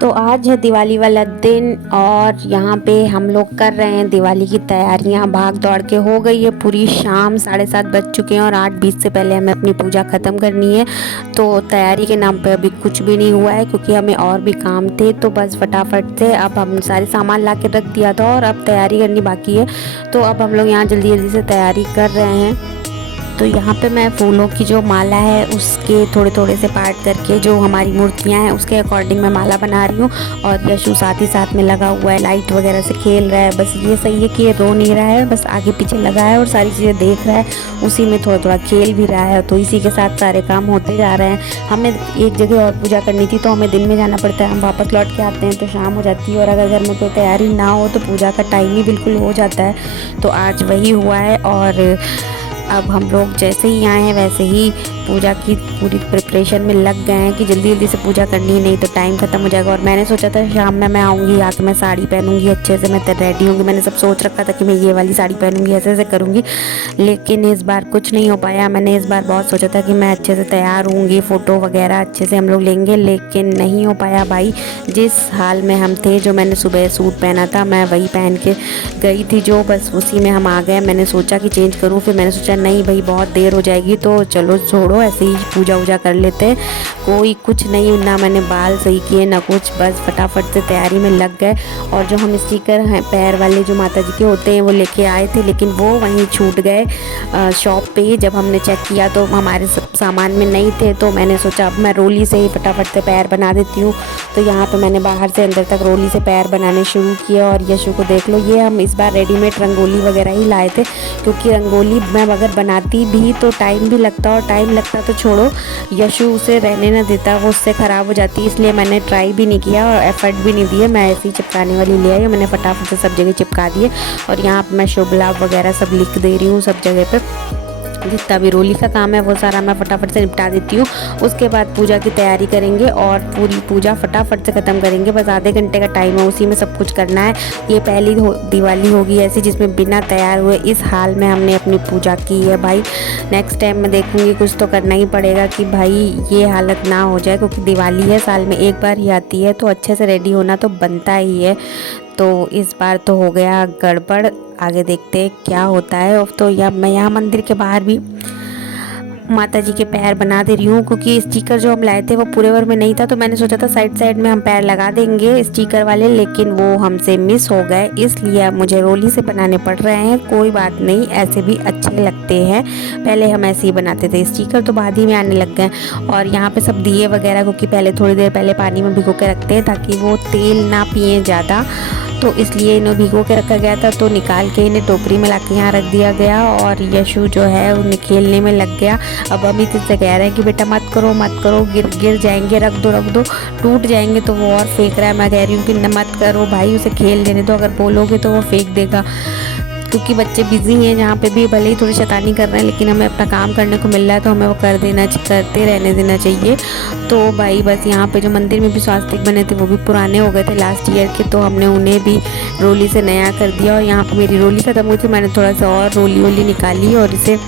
तो आज है दिवाली वाला दिन और यहाँ पे हम लोग कर रहे हैं दिवाली की तैयारियाँ। भाग दौड़ के हो गई है पूरी शाम, 7:30 बज चुके हैं और 8:20 से पहले हमें अपनी पूजा ख़त्म करनी है। तो तैयारी के नाम पे अभी कुछ भी नहीं हुआ है क्योंकि हमें और भी काम थे। तो बस फटाफट से अब हम सारे सामान ला के रख दिया था और अब तैयारी करनी बाकी है। तो अब हम लोग यहाँ जल्दी जल्दी से तैयारी कर रहे हैं। तो यहाँ पे मैं फूलों की जो माला है उसके थोड़े थोड़े से पार्ट करके जो हमारी मूर्तियाँ हैं उसके अकॉर्डिंग मैं माला बना रही हूँ। और यशु साथ ही साथ में लगा हुआ है, लाइट वगैरह से खेल रहा है। बस ये सही है कि ये रो नहीं रहा है, बस आगे पीछे लगा है और सारी चीज़ें देख रहा है, उसी में थोड़ा थोड़ा खेल भी रहा है। तो इसी के साथ सारे काम होते जा रहे हैं। हमें एक जगह और पूजा करनी थी तो हमें दिन में जाना पड़ता है, हम वापस लौट के आते हैं तो शाम हो जाती है। और अगर घर में कोई तैयारी ना हो तो पूजा का टाइम ही बिल्कुल हो जाता है। तो आज वही हुआ है और अब हम लोग जैसे ही आए हैं वैसे ही पूजा की पूरी प्रिपरेशन में लग गए हैं कि जल्दी जल्दी से पूजा करनी है, नहीं तो टाइम ख़त्म हो जाएगा। और मैंने सोचा था शाम में मैं आऊँगी, आके मैं साड़ी पहनूंगी अच्छे से, मैं रेडी होंगी। मैंने सब सोच रखा था कि मैं ये वाली साड़ी पहनूंगी, ऐसे ऐसे करूँगी, लेकिन इस बार कुछ नहीं हो पाया। मैंने इस बार बहुत सोचा था कि मैं अच्छे से तैयार होंगी, फ़ोटो वगैरह अच्छे से हम लोग लेंगे, लेकिन नहीं हो पाया भाई। जिस हाल में हम थे, जो मैंने सुबह सूट पहना था मैं वही पहन के गई थी, जो बस उसी में हम आ गए। मैंने सोचा कि चेंज करूँ, फिर मैंने सोचा नहीं भाई बहुत देर हो जाएगी तो चलो छोड़ो, ऐसे ही पूजा वूजा कर लेते हैं। कोई कुछ नहीं, ना मैंने बाल सही किए ना कुछ, बस फटाफट से तैयारी में लग गए। और जो हम स्टिकर हैं पैर वाले जो माता जी के होते हैं वो लेके आए थे, लेकिन वो वहीं छूट गए शॉप पे। जब हमने चेक किया तो हमारे सामान में नहीं थे। तो मैंने सोचा अब मैं रोली से ही फटाफट से पैर बना देती हूँ। तो यहाँ पे मैंने बाहर से अंदर तक रोली से पैर बनाने शुरू किए। और यशु को देख लो, ये हम इस बार रेडीमेड रंगोली वगैरह ही लाए थे, क्योंकि रंगोली मैं अगर बनाती भी तो टाइम भी लगता, और टाइम लगता तो छोड़ो यशु उसे रहने न देता, वो उससे ख़राब हो जाती। इसलिए मैंने ट्राई भी नहीं किया और एफर्ट भी नहीं दिए। मैं ऐसे ही चिपकाने वाली ले आई, मैंने फटाफट से सब जगह चिपका दिए। और यहाँ पर मैं शुभ लाभ वगैरह सब लिख दे रही हूँ सब जगह पे। जितना भी रोली का काम है वो सारा मैं फटाफट से निपटा देती हूँ। उसके बाद पूजा की तैयारी करेंगे और पूरी पूजा फटाफट से ख़त्म करेंगे। बस आधे घंटे का टाइम है, उसी में सब कुछ करना है। ये पहली दिवाली होगी ऐसी जिसमें बिना तैयार हुए इस हाल में हमने अपनी पूजा की है भाई। नेक्स्ट टाइम मैं देखूँगी, कुछ तो करना ही पड़ेगा कि भाई ये हालत ना हो जाए, क्योंकि दिवाली है, साल में एक बार ही आती है, तो अच्छे से रेडी होना तो बनता ही है। तो इस बार तो हो गया गड़बड़, आगे देखते हैं क्या होता है। तो मैं यहाँ मंदिर के बाहर भी माता जी के पैर बना दे रही हूँ, क्योंकि स्टिकर जो हम लाए थे वो पूरे भर में नहीं था। तो मैंने सोचा था साइड साइड में हम पैर लगा देंगे स्टिकर वाले, लेकिन वो हमसे मिस हो गए, इसलिए अब मुझे रोली से बनाने पड़ रहे हैं। कोई बात नहीं, ऐसे भी अच्छे लगते हैं। पहले हम ऐसे ही बनाते थे स्टिकर, तो बाद ही में आने लग गए। और यहाँ पे सब दिए वगैरह, क्योंकि पहले थोड़ी देर पहले पानी में भिगो के रखते हैं ताकि वो तेल ना पिए ज़्यादा, तो इसलिए इन्हें भिगो के रखा गया था। तो निकाल के इन्हें टोकरी में ला के यहाँ रख दिया गया। और यशु जो है उन्हें खेलने में लग गया। अब अमित से कह रहे हैं कि बेटा मत करो मत करो, गिर जाएंगे, रख दो टूट जाएंगे। तो वो और फेंक रहा है। मैं कह रही हूँ कि मत करो भाई, उसे खेल लेने दो, अगर बोलोगे तो वो फेंक देगा। क्योंकि बच्चे बिजी हैं, जहाँ पे भी भले ही थोड़ी शैतानी कर रहे हैं, लेकिन हमें अपना काम करने को मिल रहा है तो हमें वो करते रहने देना चाहिए। तो भाई बस यहाँ पे जो मंदिर में भी स्वास्तिक बने थे वो भी पुराने हो गए थे लास्ट ईयर के, तो हमने उन्हें भी रोली से नया कर दिया। और यहाँ पे मेरी रोली ख़त्म हुई थी, मैंने थोड़ा सा और रोली निकाली और इसे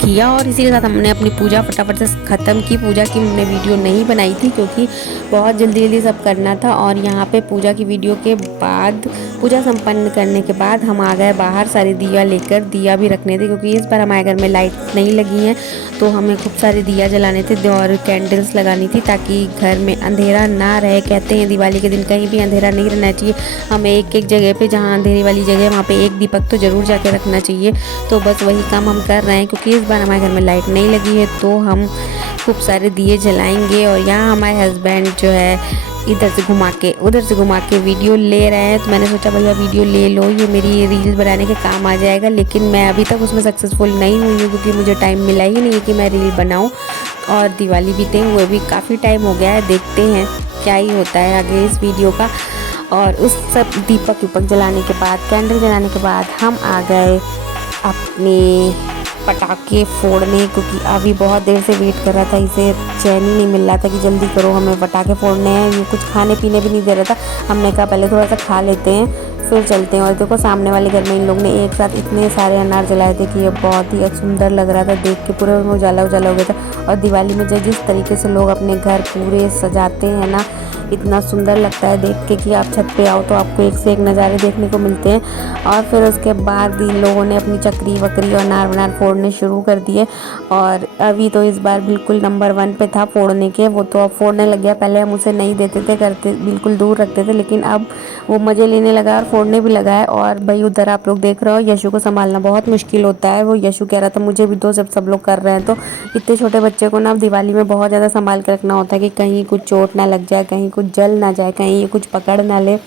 किया। और इसी के साथ हमने अपनी पूजा फटाफट से ख़त्म की। पूजा की हमने वीडियो नहीं बनाई थी क्योंकि बहुत जल्दी जल्दी सब करना था। और यहाँ पे पूजा की वीडियो के बाद, पूजा संपन्न करने के बाद हम आ गए बाहर सारे दिया लेकर। दिया भी रखने थे क्योंकि इस बार हमारे घर में लाइट नहीं लगी हैं, तो हमें खूब सारे दिया जलाने थे और कैंडल्स लगानी थी ताकि घर में अंधेरा ना रहे। कहते हैं दिवाली के दिन कहीं भी अंधेरा नहीं रहना चाहिए, हमें एक एक जगह पे जहाँ अंधेरी वाली जगह है वहाँ पे एक दीपक तो ज़रूर जाके रखना चाहिए। तो बस वही काम हम कर रहे हैं, क्योंकि इस बार हमारे घर में लाइट नहीं लगी है तो हम खूब सारे दिए जलाएंगे। और यहाँ हमारे हस्बैंड जो है इधर से घुमा के उधर से घुमा के वीडियो ले रहे हैं। तो मैंने सोचा भैया वीडियो ले लो, ये मेरी रील बनाने के काम आ जाएगा। लेकिन मैं अभी तक उसमें सक्सेसफुल नहीं हुई हूँ क्योंकि मुझे टाइम मिला ही नहीं है कि मैं रील बनाऊँ। और दिवाली बीते हुए भी काफ़ी टाइम हो गया है, देखते हैं क्या ही होता है आगे इस वीडियो का। और उस सब दीपक जलाने के बाद, कैंडल जलाने के बाद हम आ गए अपने पटाखे फोड़ने, क्योंकि अभी बहुत देर से वेट कर रहा था, इसे चैन ही नहीं मिल रहा था कि जल्दी करो हमें पटाखे फोड़ने हैं। ये कुछ खाने पीने भी नहीं दे रहा था। हमने कहा पहले थोड़ा सा खा लेते हैं फिर चलते हैं। और देखो सामने वाले घर में इन लोग ने एक साथ इतने सारे अनार जलाए थे कि ये बहुत ही सुंदर लग रहा था देख के, पूरे में उजाला उजाला हो गया था। और दिवाली में जिस तरीके से लोग अपने घर पूरे सजाते हैं ना, इतना सुंदर लगता है देख के कि आप छत पे आओ तो आपको एक से एक नज़ारे देखने को मिलते हैं। और फिर उसके बाद इन लोगों ने अपनी चक्री वकरी और नार वनार फोड़ने शुरू कर दिए। और अभी तो इस बार बिल्कुल नंबर 1 पे था फोड़ने के, वो तो अब फोड़ने लग गया। पहले हम उसे नहीं देते थे, करते बिल्कुल दूर रखते थे, लेकिन अब वो मज़े लेने लगा और फोड़ने भी लगा है। और भाई उधर आप लोग देख रहे हो यशु को संभालना बहुत मुश्किल होता है। वो यशु कह रहा था मुझे भी दो, जब सब लोग कर रहे हैं तो। इतने छोटे बच्चे को ना अब दिवाली में बहुत ज़्यादा संभाल के रखना होता है कि कहीं कुछ चोट ना लग जाए, कहीं कुछ जल ना जाए, कहीं ये कुछ पकड़ ना ले।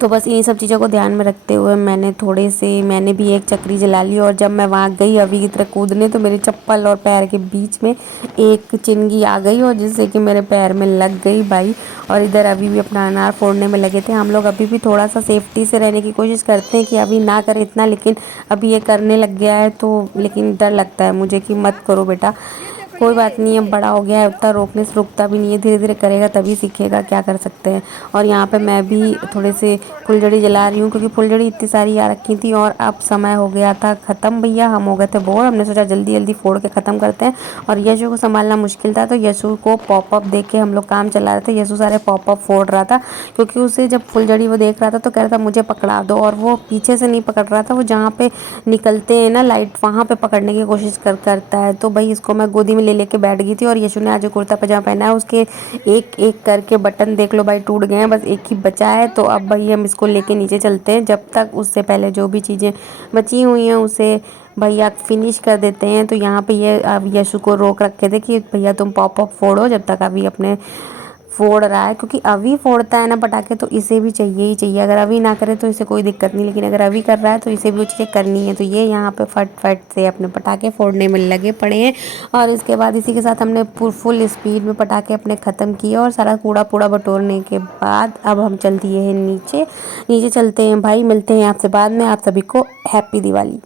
तो बस इन्हीं सब चीज़ों को ध्यान में रखते हुए मैंने भी एक चक्री जला ली। और जब मैं वहाँ गई अभी की तरह कूदने, तो मेरे चप्पल और पैर के बीच में एक चिंगी आ गई और जिससे कि मेरे पैर में लग गई भाई। और इधर अभी भी अपना अनार फोड़ने में लगे थे हम लोग। अभी भी थोड़ा सा सेफ्टी से रहने की कोशिश करते हैं कि अभी ना करें इतना, लेकिन अभी ये करने लग गया है तो लेकिन डर लगता है मुझे कि मत करो बेटा, कोई बात नहीं है, बड़ा हो गया है, उतना रोकने से रुकता भी नहीं है, धीरे धीरे करेगा तभी सीखेगा, क्या कर सकते हैं। और यहाँ पे मैं भी थोड़े से फुलझड़ी जला रही हूँ क्योंकि फुलझड़ी इतनी सारी आ रखी थी और अब समय हो गया था ख़त्म भैया, हम हो गए थे बोर। हमने सोचा जल्दी जल्दी फोड़ के ख़त्म करते हैं। और यशु को संभालना मुश्किल था तो यशु को पॉपअप देख के हम लोग काम चला रहे थे। यशु सारे पॉपअप फोड़ रहा था क्योंकि उसे जब फुलझड़ी वो देख रहा था तो कह रहा था मुझे पकड़ा दो। और वो पीछे से नहीं पकड़ रहा था, वो जहाँ पे निकलते हैं ना लाइट, वहाँ पे पकड़ने की कोशिश करता है। तो भाई इसको मैं गोदी में ले लेके बैठ गई थी। और यशु ने आज जो कुर्ता पजामा पहना है उसके एक एक करके बटन देख लो भाई टूट गए हैं, बस एक ही बचा है। तो अब भाई हम इसको लेके नीचे चलते हैं, जब तक उससे पहले जो भी चीज़ें बची हुई हैं उसे भैया फिनिश कर देते हैं। तो यहाँ पे ये अब यशु को रोक रखे थे कि भैया तुम पॉप अप फोड़ो, जब तक अभी अपने फोड़ रहा है, क्योंकि अभी फोड़ता है ना पटाखे तो इसे भी चाहिए ही चाहिए। अगर अभी ना करे तो इसे कोई दिक्कत नहीं, लेकिन अगर अभी कर रहा है तो इसे भी वो चीज़ें करनी है। तो ये यहाँ पे फट फट से अपने पटाखे फोड़ने में लगे पड़े हैं। और इसके बाद इसी के साथ हमने फुल स्पीड में पटाखे अपने ख़त्म किए। और सारा कूड़ा पूड़ा बटोरने के बाद अब हम चल दिए हैं नीचे। नीचे चलते हैं भाई, मिलते हैं आपसे बाद में। आप सभी को हैप्पी दिवाली।